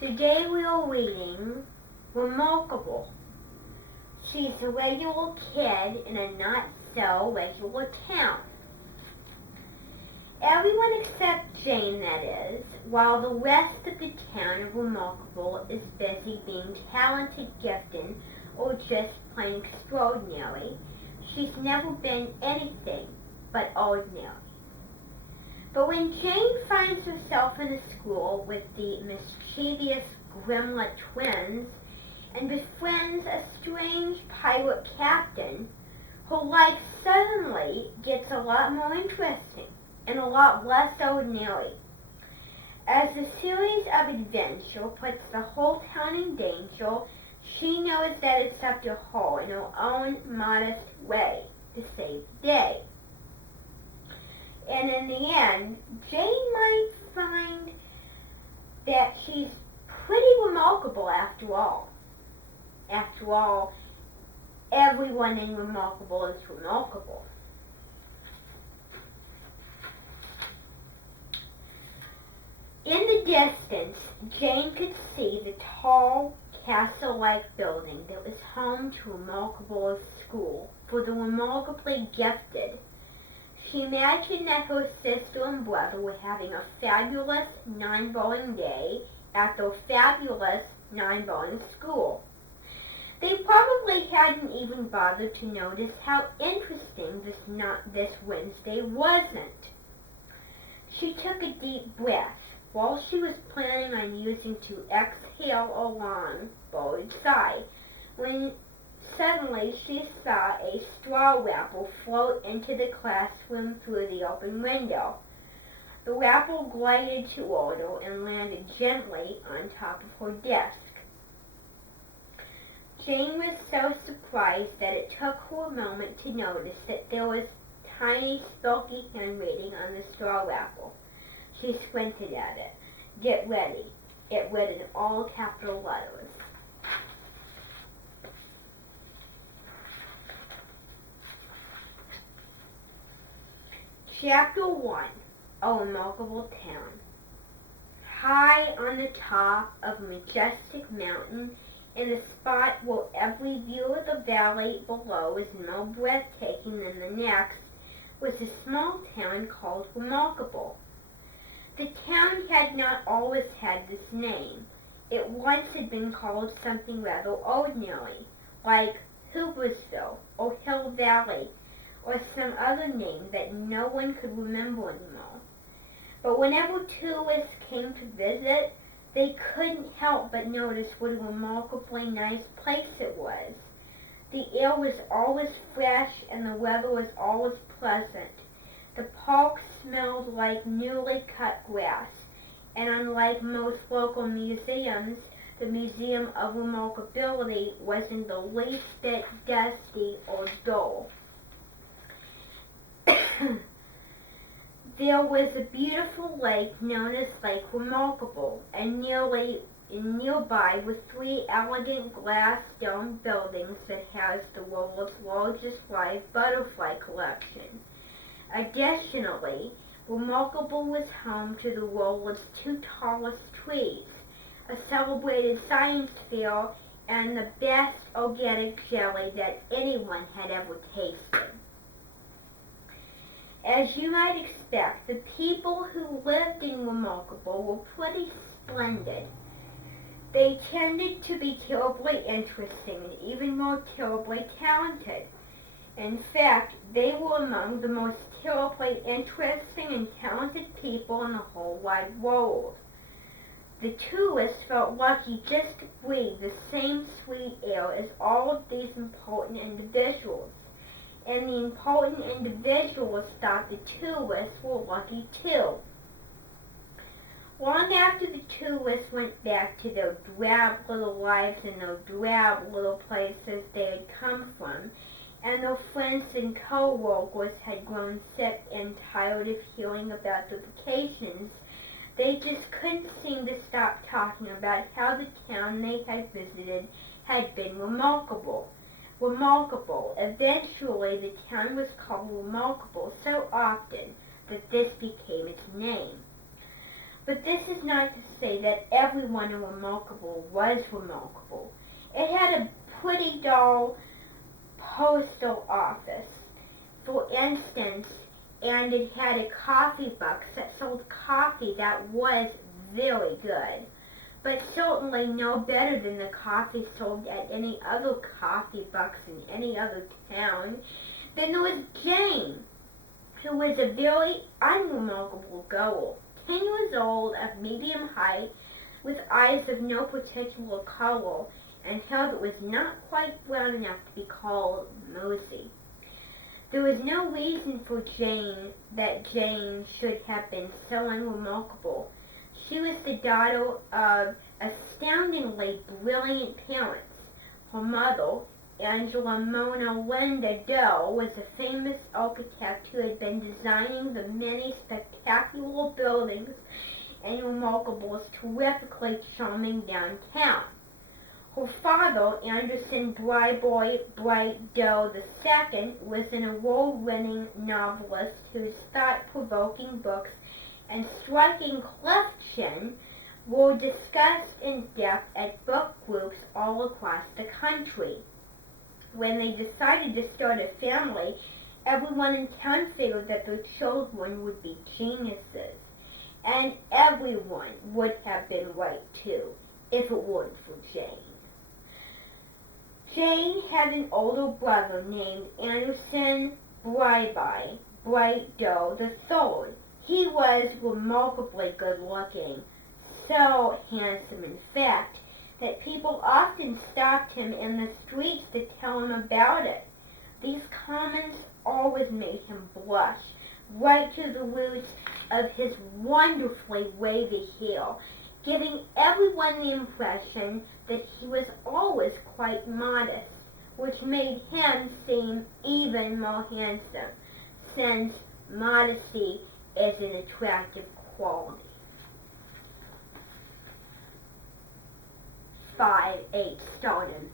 Today we are reading Remarkable. She's a regular kid in a not-so-regular town. Everyone except Jane, that is, while the rest of the town of Remarkable is busy being talented, gifted, or just plain extraordinary, she's never been anything but ordinary. But when Jane finds herself in a school with the mischievous Grimlet twins and befriends a strange pirate captain, her life suddenly gets a lot more interesting and a lot less ordinary. As the series of adventure puts the whole town in danger, she knows that it's up to her in her own modest way to save the day. And in the end, Jane might find that she's pretty remarkable after all. After all, everyone in Remarkable is remarkable. In the distance, Jane could see the tall, castle-like building that was home to Remarkable's school for the remarkably gifted. She imagined that her sister and brother were having a fabulous non-boring day at their fabulous non-boring school. They probably hadn't even bothered to notice how interesting this Wednesday wasn't. She took a deep breath while she was planning on using to exhale a long, bored sigh, when suddenly she saw a straw wrapper float into the classroom through the open window. The wrapper glided toward her and landed gently on top of her desk. Jane was so surprised that it took her a moment to notice that there was tiny, spooky handwriting on the straw wrapper. She squinted at it. "Get ready." It read in all capital letters. Chapter 1. A Remarkable Town. High on the top of a majestic mountain, in a spot where every view of the valley below is more breathtaking than the next, was a small town called Remarkable. The town had not always had this name. It once had been called something rather ordinary, like Hooversville or Hill Valley, or some other name that no one could remember anymore. But whenever tourists came to visit, they couldn't help but notice what a remarkably nice place it was. The air was always fresh and the weather was always pleasant. The park smelled like newly cut grass, and unlike most local museums, the Museum of Remarkability wasn't the least bit dusty or dull. There was a beautiful lake known as Lake Remarkable, and nearby were 3 elegant glass-domed buildings that housed the world's largest live butterfly collection. Additionally, Remarkable was home to the world's 2 tallest trees, a celebrated science fair, and the best organic jelly that anyone had ever tasted. As you might expect, the people who lived in Remarkable were pretty splendid. They tended to be terribly interesting and even more terribly talented. In fact, they were among the most terribly interesting and talented people in the whole wide world. The tourists felt lucky just to breathe the same sweet air as all of these important individuals. And the important individuals thought the tourists were lucky too. Long after the tourists went back to their drab little lives in their drab little places they had come from, and their friends and co-workers had grown sick and tired of hearing about their vacations, they just couldn't seem to stop talking about how the town they had visited had been remarkable. Remarkable. Eventually, the town was called Remarkable so often that this became its name. But this is not to say that everyone in Remarkable was remarkable. It had a pretty dull postal office, for instance, and it had a coffee box that sold coffee that was very good, but certainly no better than the coffee sold at any other coffee box in any other town. Then there was Jane, who was a very unremarkable girl, 10 years old, of medium height, with eyes of no particular color, and hair that was not quite brown enough to be called mousy. There was no reason for that Jane should have been so unremarkable. She was the daughter of astoundingly brilliant parents. Her mother, Angela Mona Linda Doe, was a famous architect who had been designing the many spectacular buildings in Remarkable's terrifically charming downtown. Her father, Anderson Bryboy Bright Doe II, was an award-winning novelist whose thought-provoking books and striking collection were discussed in depth at book groups all across the country. When they decided to start a family, everyone in town figured that their children would be geniuses. And everyone would have been right, too, if it weren't for Jane. Jane had an older brother named Anderson Bryboy Bright Doe III. He was remarkably good-looking, so handsome, in fact, that people often stopped him in the streets to tell him about it. These comments always made him blush, right to the roots of his wonderfully wavy hair, giving everyone the impression that he was always quite modest, which made him seem even more handsome, since modesty is an attractive quality. 5-8 stardom.